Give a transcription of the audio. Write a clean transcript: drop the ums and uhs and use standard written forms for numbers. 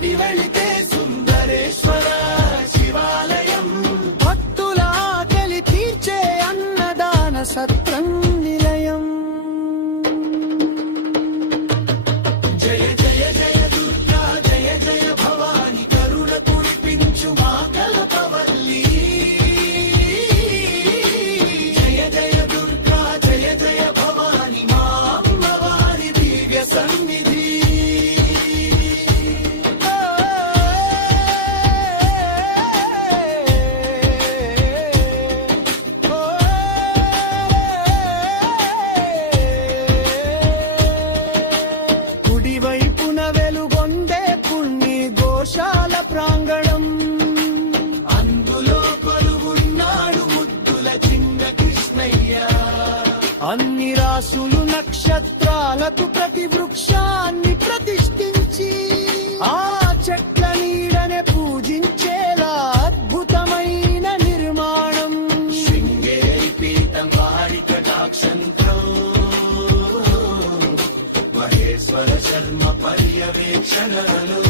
దాటి వెళితే సుందరేశ్వర శివాలయం. భక్తుల ఆకలి తీర్చే అన్నదాన సత్రం నిలయం. జయ జయ జయ దుర్గా జయ జయ భవాని కరుణ కురిపించు మా కల్పవల్లి. జయ జయ దుర్గా జయ జయ భవాని మా అమ్మవారి దివ్య సన్నిధి. కుడివైపున వెలుగొందే పుణ్య గోశాల ప్రాంగణం. అందులో కొలువున్నాడు ముద్దుల చిన్న కృష్ణయ్య. అన్ని రాసులు నక్షత్రాలకు ప్రతి వృక్షాన్ని ప్రతిష్ఠించి ఆ చెట్ల నీడనే పూజించేలా అద్భుతమైన నిర్మాణం. శృంగేరి పీఠం వారి కటాక్షంతో మహేశ్వర శర్మ పర్యవేక్షణలో